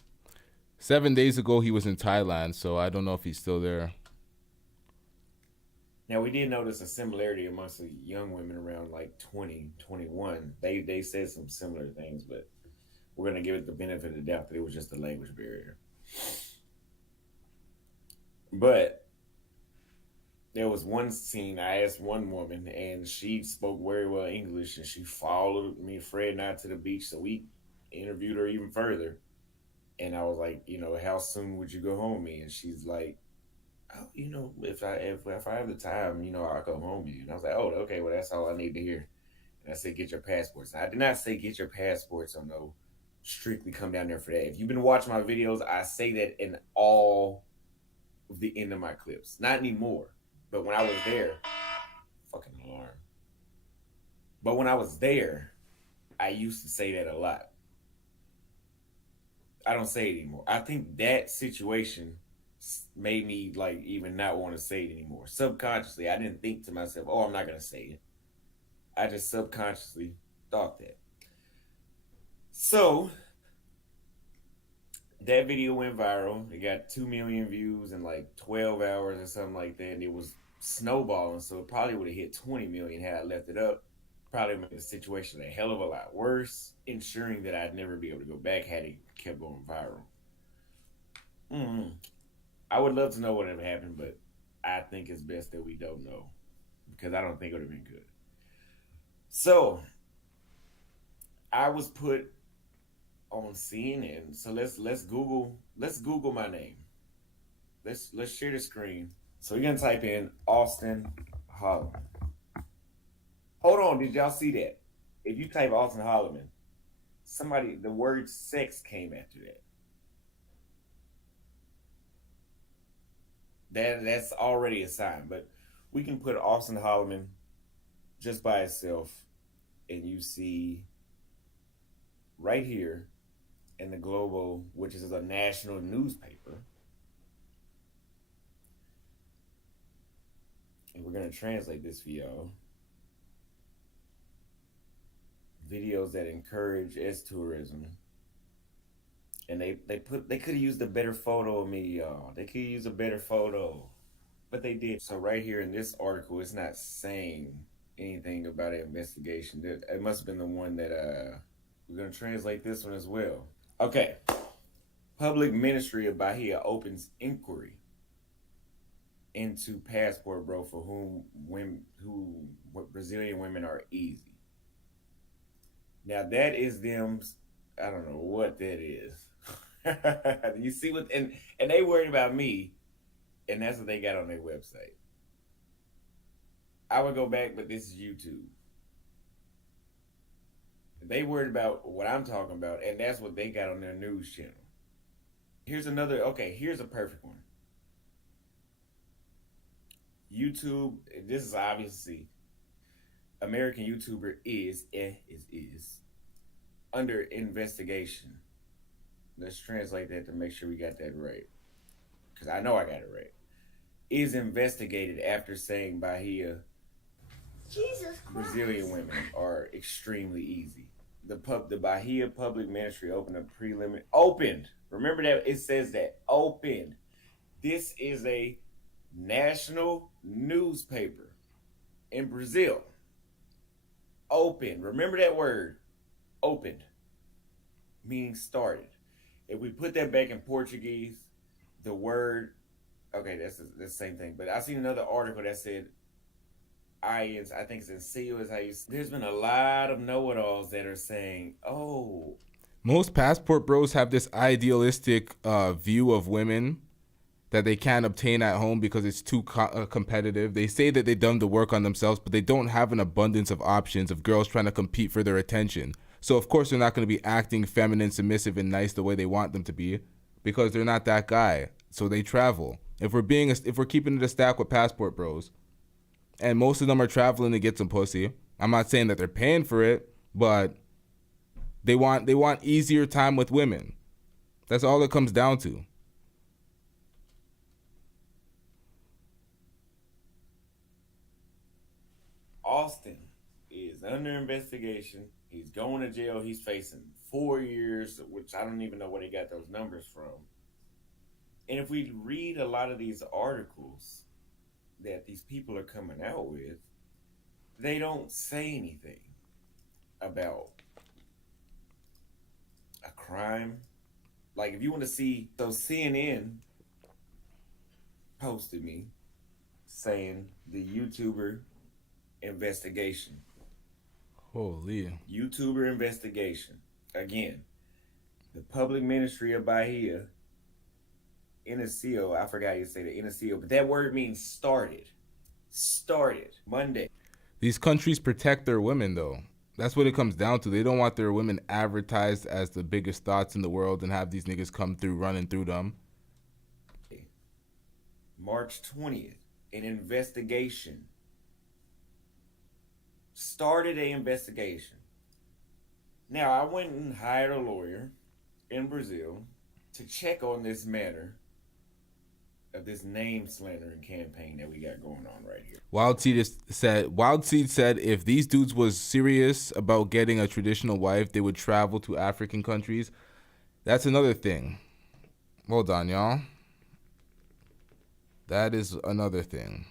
7 days ago, he was in Thailand, so I don't know if he's still there. Now, we did notice a similarity amongst the young women around like 20, 21. They said some similar things, but we're going to give it the benefit of the doubt that it was just a language barrier. But there was one scene, I asked one woman, and she spoke very well English, and she followed me, Fred and I, to the beach, so we interviewed her even further. And I was like, you know, how soon would you go home with me? And she's like, oh, you know, if I have the time, you know, I'll go home with you. And I was like, oh, okay, well, that's all I need to hear. And I said, get your passports. And I did not say get your passports or no, strictly come down there for that. If you've been watching my videos, I say that in all of the end of my clips. Not anymore. But when I was there, fucking alarm. But when I was there, I used to say that a lot. I don't say it anymore. I think that situation made me like even not want to say it anymore. Subconsciously, I didn't think to myself, oh, I'm not going to say it. I just subconsciously thought that. So that video went viral. It got 2 million views in like 12 hours or something like that. And it was snowballing. So it probably would have hit 20 million had I left it up. Probably made the situation a hell of a lot worse, ensuring that I'd never be able to go back had it kept going viral. I would love to know what ever happened, but I think it's best that we don't know because I don't think it would have been good. So I was put on CNN. So let's Google my name. Let's share the screen. So you're gonna type in Auston Holleman. Hold on, did y'all see that? If you type Auston Holleman, the word sex came after that. That's already a sign. But we can put Auston Holleman just by itself, and you see right here in the Global, which is a national newspaper, and we're gonna translate this for y'all. Videos that encourage tourism. And they could have used a better photo of me, y'all. They could use a better photo. But they did. So right here in this article, it's not saying anything about an investigation. It must have been the one that we're gonna translate this one as well. Okay. Public Ministry of Bahia opens inquiry into passport bro for whom Brazilian women are easy. Now that is them. I don't know what that is. You see what, and they worried about me, and that's what they got on their website. I would go back, but this is YouTube. They worried about what I'm talking about, and that's what they got on their news channel. Here's another. Okay, here's a perfect one. YouTube. This is obviously American YouTuber is under investigation. Let's translate that to make sure we got that right, because I know I got it right. Is investigated after saying Bahia Brazilian women are extremely easy. The Bahia Public Ministry opened. Remember that it says that opened. This is a national newspaper in Brazil. Open. Remember that word. Opened. Meaning started. If we put that back in Portuguese, the word, okay, that's the same thing. But I seen another article that said, I think it's in CEO is how you. There's been a lot of know-it-alls that are saying, oh. Most passport bros have this idealistic view of women that they can't obtain at home because it's too competitive. They say that they've done the work on themselves, but they don't have an abundance of options of girls trying to compete for their attention. So of course they're not going to be acting feminine, submissive, and nice the way they want them to be, because they're not that guy. So they travel. If we're keeping it a stack with passport bros, and most of them are traveling to get some pussy. I'm not saying that they're paying for it, but they want easier time with women. That's all it comes down to. Auston is under investigation. He's going to jail. He's facing 4 years, which I don't even know where they got those numbers from. And if we read a lot of these articles that these people are coming out with, they don't say anything about a crime. Like, if you want to see, so CNN posted me saying the YouTuber investigation. Holy. YouTuber investigation. Again, the Public Ministry of Bahia, Inacio, I forgot how you say that, Inacio, but that word means started. Started. Monday. These countries protect their women, though. That's what it comes down to. They don't want their women advertised as the biggest thoughts in the world and have these niggas come through running through them. March 20th, an investigation. Started an investigation. Now, I went and hired a lawyer in Brazil to check on this matter of this name slandering campaign that we got going on right here. Wildseed said if these dudes was serious about getting a traditional wife, they would travel to African countries. That's another thing. Hold on, y'all. That is another thing.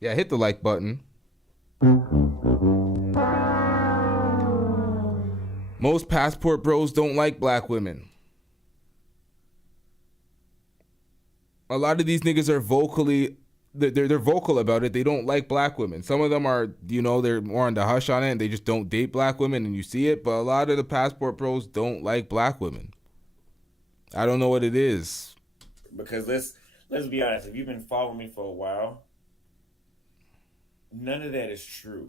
Yeah, hit the like button. Most passport bros don't like black women. A lot of these niggas are they're vocal about it. They don't like black women. Some of them are, they're more on the hush on it and they just don't date black women and you see it. But a lot of the passport bros don't like black women. I don't know what it is. Because let's be honest, if you've been following me for a while, none of that is true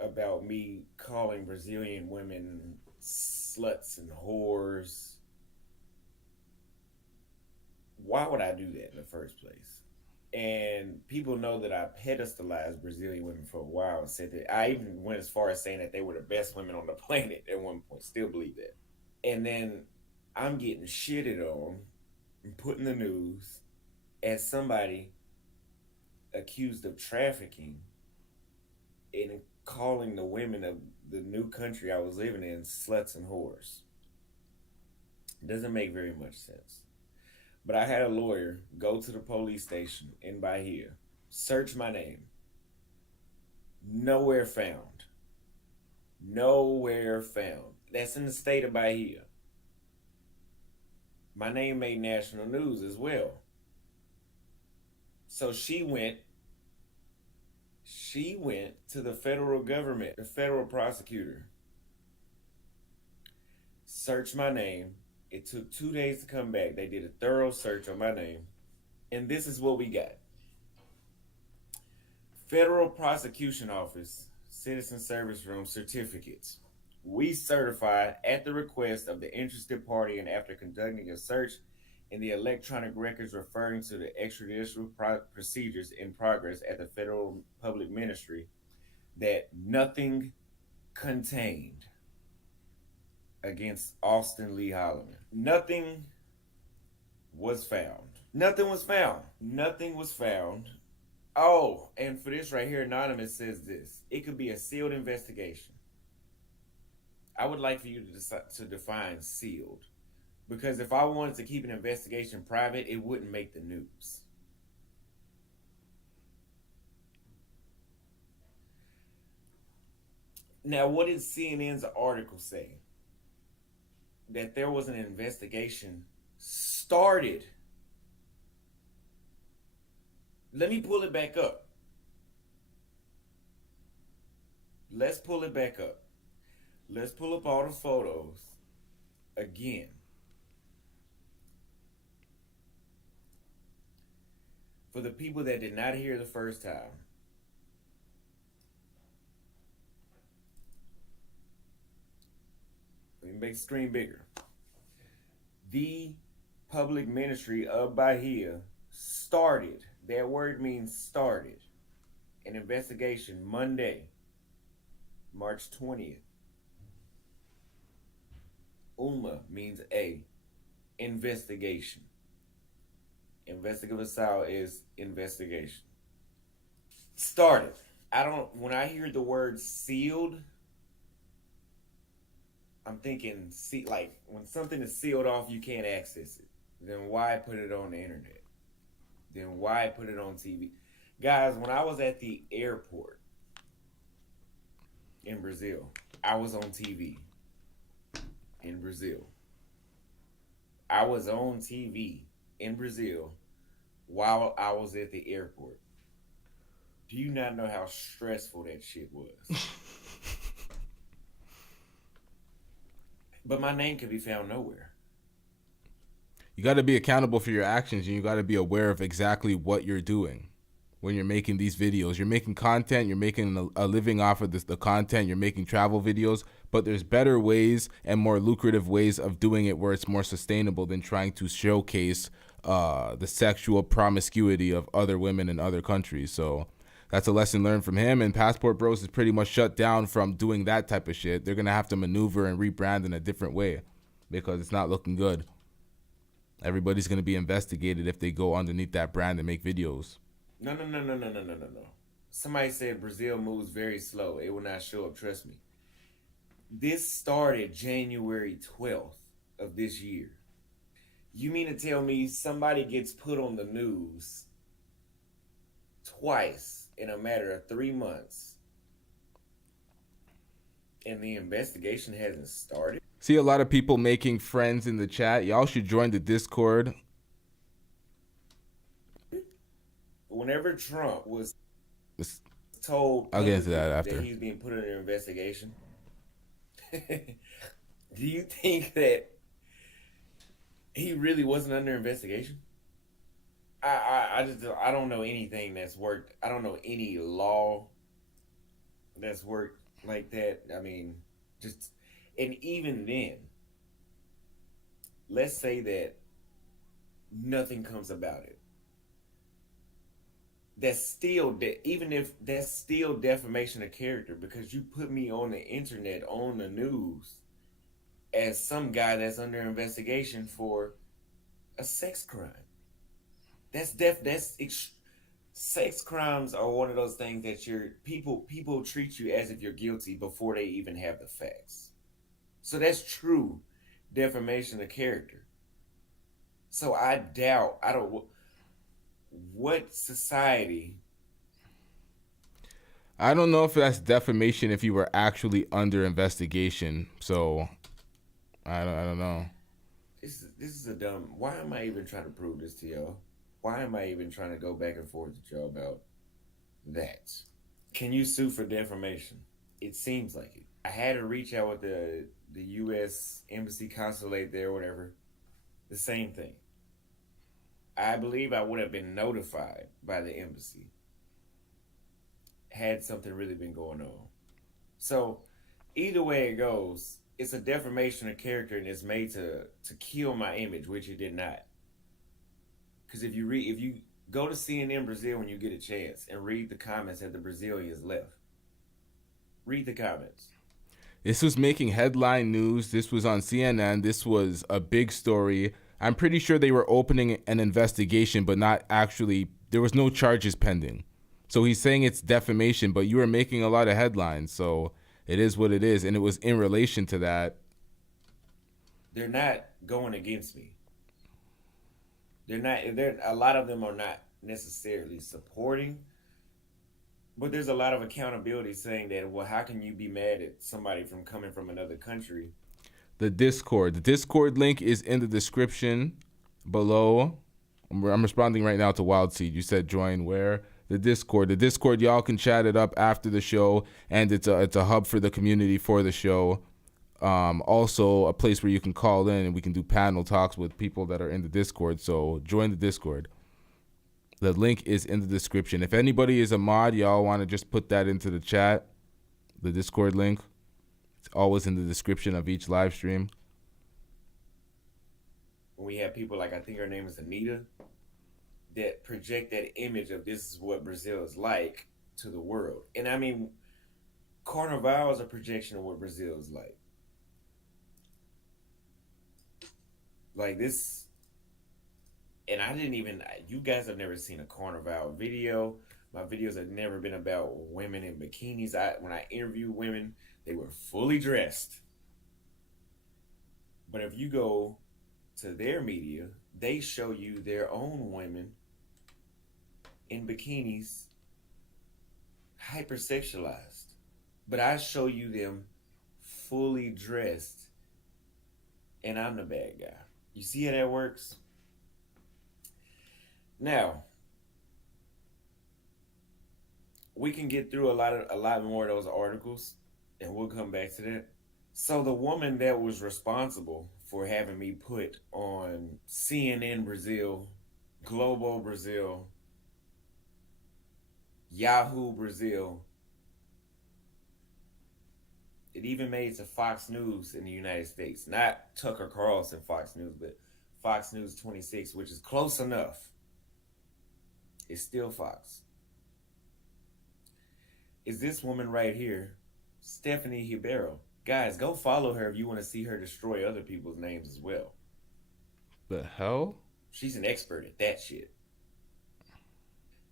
about me calling Brazilian women sluts and whores. Why would I do that in the first place? And people know that I pedestalized Brazilian women for a while and said that I even went as far as saying that they were the best women on the planet at one point. Still believe that. And then I'm getting shitted on and put in the news as somebody accused of trafficking and calling the women of the new country I was living in sluts and whores. It doesn't make very much sense. But I had a lawyer go to the police station in Bahia, search my name. Nowhere found. Nowhere found. That's in the state of Bahia. My name made national news as well. So she went to the federal government, the federal prosecutor, searched my name. It took 2 days to come back. They did a thorough search on my name. And this is what we got. Federal Prosecution Office, Citizen Service Room certificates. We certified at the request of the interested party and after conducting a search in the electronic records referring to the extrajudicial procedures in progress at the Federal Public Ministry that nothing contained against Auston Lee Holleman. Nothing was found. Nothing was found. Nothing was found. Oh, and for this right here, Anonymous says this. It could be a sealed investigation. I would like for you to define sealed. Because if I wanted to keep an investigation private, it wouldn't make the news. Now, what did CNN's article say? That there was an investigation started. Let me pull it back up. Let's pull it back up. Let's pull up all the photos again. For the people that did not hear the first time. Let me make the screen bigger. The Public Ministry of Bahia started, that word means started, an investigation Monday, March 20th. UMA means a investigation. Investigação is investigation. Started. When I hear the word sealed, I'm thinking, like, when something is sealed off, you can't access it. Then why put it on the internet? Then why put it on TV? Guys, when I was at the airport in Brazil, I was on TV in Brazil. I was on TV in Brazil while I was at the airport. Do you not know how stressful that shit was? But my name could be found nowhere. You got to be accountable for your actions, and you got to be aware of exactly what you're doing when you're making these videos. You're making content, you're making a living off of the content, you're making travel videos, but there's better ways and more lucrative ways of doing it where it's more sustainable than trying to showcase the sexual promiscuity of other women in other countries. So that's a lesson learned from him, and Passport Bros is pretty much shut down from doing that type of shit. They're going to have to maneuver and rebrand in a different way because it's not looking good. Everybody's going to be investigated if they go underneath that brand and make videos. No. Somebody said Brazil moves very slow. It will not show up, trust me. This started January 12th of this year. You mean to tell me somebody gets put on the news twice in a matter of 3 months and the investigation hasn't started? See a lot of people making friends in the chat. Y'all should join the Discord. Whenever Trump was told I'll get into that after. that he's being put under investigation, do you think that he really wasn't under investigation? I don't know anything that's worked. I don't know any law that's worked like that. I mean, just And even then, let's say that nothing comes about it. That's still even if that's still defamation of character, because you put me on the internet, on the news, as some guy that's under investigation for a sex crime. Sex crimes are one of those things that people treat you as if you're guilty before they even have the facts. So that's true defamation of character. So what society? I don't know if that's defamation if you were actually under investigation. So I don't know. This is a dumb. Why am I even trying to prove this to y'all? Why am I even trying to go back and forth with y'all about that? Can you sue for defamation? It seems like it. I had to reach out with the U.S. Embassy consulate there, whatever. The same thing. I believe I would have been notified by the embassy had something really been going on. So either way it goes, it's a defamation of character, and it's made to kill my image, which it did not. Because if you go to CNN Brazil when you get a chance and read the comments that the Brazilians left, read the comments. This was making headline news. This was on CNN. This was a big story. I'm pretty sure they were opening an investigation, but not actually. There was no charges pending. So he's saying it's defamation, but you were making a lot of headlines. So it is what it is. And it was in relation to that. They're not going against me. A lot of them are not necessarily supporting, but there's a lot of accountability saying that, well, how can you be mad at somebody from coming from another country? The Discord link is in the description below. I'm responding right now to Wild Seed. You said join where? The Discord, y'all can chat it up after the show, and it's a hub for the community for the show. Also a place where you can call in and we can do panel talks with people that are in the Discord. So join the Discord. The link is in the description. If anybody is a mod, y'all want to just put that into the chat. The Discord link. It's always in the description of each live stream. We have people like, I think her name is Anita, that project that image of this is what Brazil is like to the world. And I mean, Carnival is a projection of what Brazil is like. Like this, and you guys have never seen a Carnival video. My videos have never been about women in bikinis. When I interview women, they were fully dressed. But if you go to their media, they show you their own women in bikinis, hypersexualized. But I show you them fully dressed, and I'm the bad guy. You see how that works? Now, we can get through a lot more of those articles, and we'll come back to that. So the woman that was responsible for having me put on CNN Brazil, Globo Brazil, Yahoo Brazil, it even made it to Fox News in the United States. Not Tucker Carlson Fox News, but Fox News 26, which is close enough. It's still Fox. Is this woman right here, Stephanie Ribeiro. Guys, go follow her if you want to see her destroy other people's names as well. The hell? She's an expert at that shit.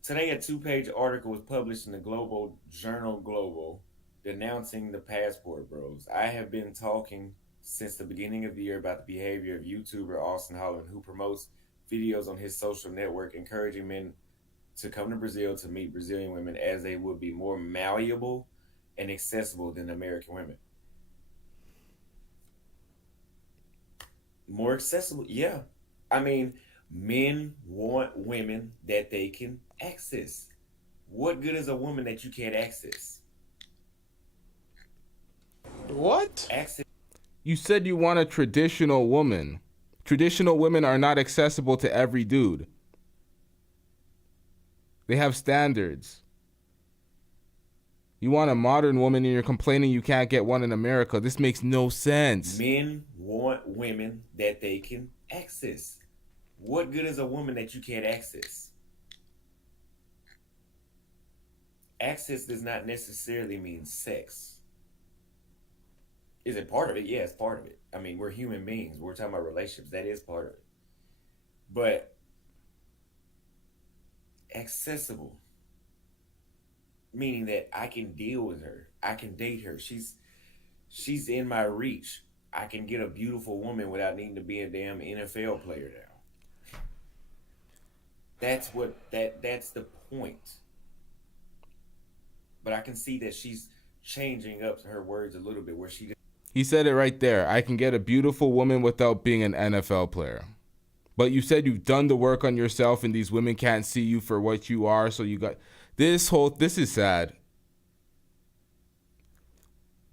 Today, a 2-page article was published in the Global Journal Global denouncing the passport bros. I have been talking since the beginning of the year about the behavior of YouTuber Auston Holleman, who promotes videos on his social network encouraging men to come to Brazil to meet Brazilian women as they would be more malleable and accessible than American women. More accessible? Yeah. I mean, men want women that they can access. What good is a woman that you can't access? What? Access. You said you want a traditional woman. Traditional women are not accessible to every dude. They have standards. You want a modern woman and you're complaining you can't get one in America. This makes no sense. Men want women that they can access. What good is a woman that you can't access? Access does not necessarily mean sex. Is it part of it? Yeah, it's part of it. I mean, we're human beings. We're talking about relationships. That is part of it. But accessible, meaning that I can deal with her. I can date her. She's in my reach. I can get a beautiful woman without needing to be a damn NFL player now. That's the point. But I can see that she's changing up her words a little bit where she... He said it right there. I can get a beautiful woman without being an NFL player. But you said you've done the work on yourself and these women can't see you for what you are. So you got this is sad.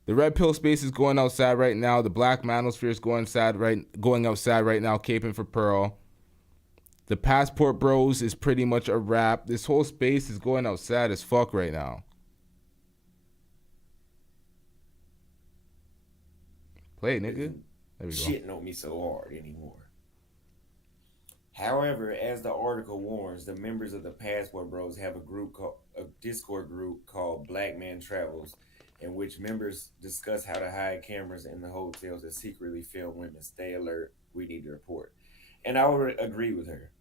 The red pill space is going outside right now. The black manosphere is going outside right now, caping for Pearl. The passport bros is pretty much a wrap. This whole space is going outside as fuck right now. Play it, nigga. There we go. Shitting on me so hard anymore. However, as the article warns, the members of the Passport Bros have a Discord group called Black Man Travels, in which members discuss how to hide cameras in the hotels that secretly film women. Stay alert. We need to report. And I would agree with her.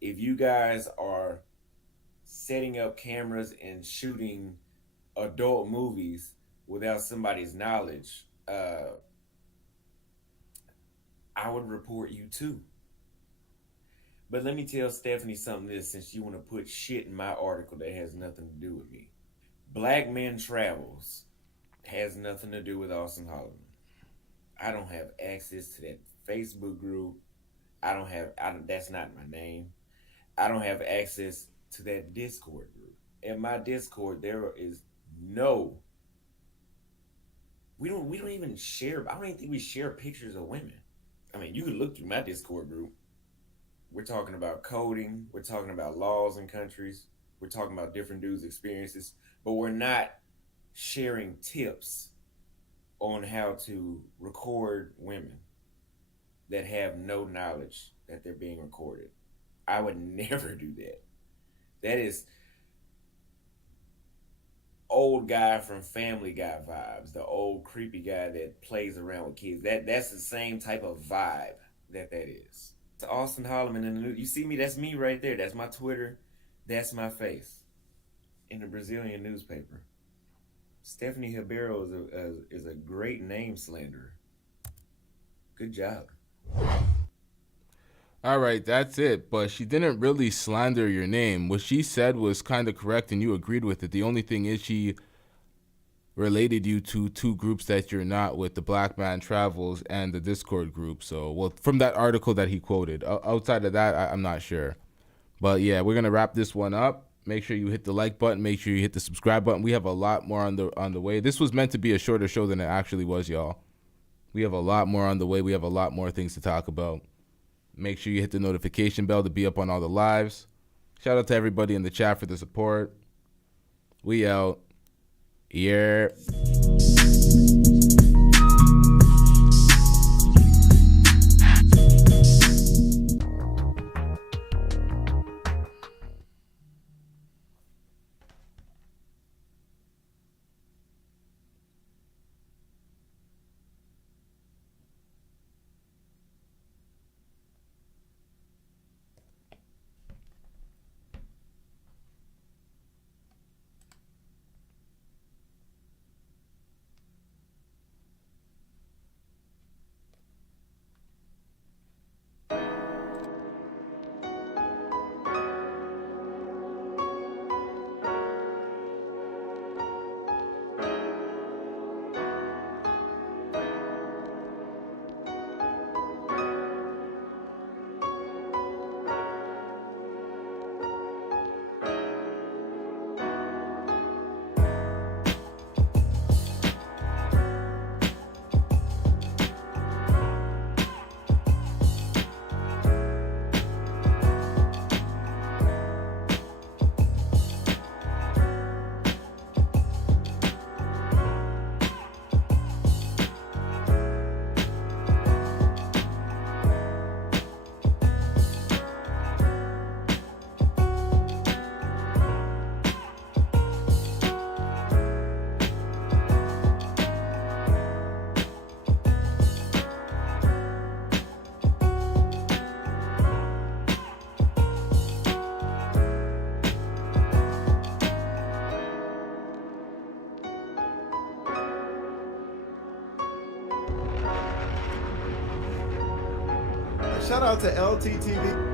If you guys are setting up cameras and shooting adult movies without somebody's knowledge, I would report you too. But let me tell Stephanie something this, since you want to put shit in my article that has nothing to do with me. Black Men Travels has nothing to do with Auston Holleman. I don't have access to that Facebook group. That's not my name. I don't have access to that Discord group. In my Discord, there is no... We don't even share... I don't even think we share pictures of women. I mean, you can look through my Discord group. We're talking about coding. We're talking about laws in countries. We're talking about different dudes' experiences. But we're not sharing tips on how to record women that have no knowledge that they're being recorded. I would never do that. That is old guy from Family Guy vibes. The old creepy guy that plays around with kids. That's the same type of vibe that is. To Auston Holleman in the news. You see me? That's me right there. That's my Twitter. That's my face in the Brazilian newspaper. Stephanie Ribeiro is a great name slanderer. Good job. All right, that's it. But she didn't really slander your name. What she said was kind of correct, and you agreed with it. The only thing is she related you to two groups that you're not with, the Black Man Travels and the Discord group. So, well, from that article that he quoted. Outside of that, I'm not sure. But yeah, we're going to wrap this one up. Make sure you hit the like button. Make sure you hit the subscribe button. We have a lot more on the way. This was meant to be a shorter show than it actually was, y'all. We have a lot more on the way. We have a lot more things to talk about. Make sure you hit the notification bell to be up on all the lives. Shout out to everybody in the chat for the support. We out. Yeah. Shout out to LTTV.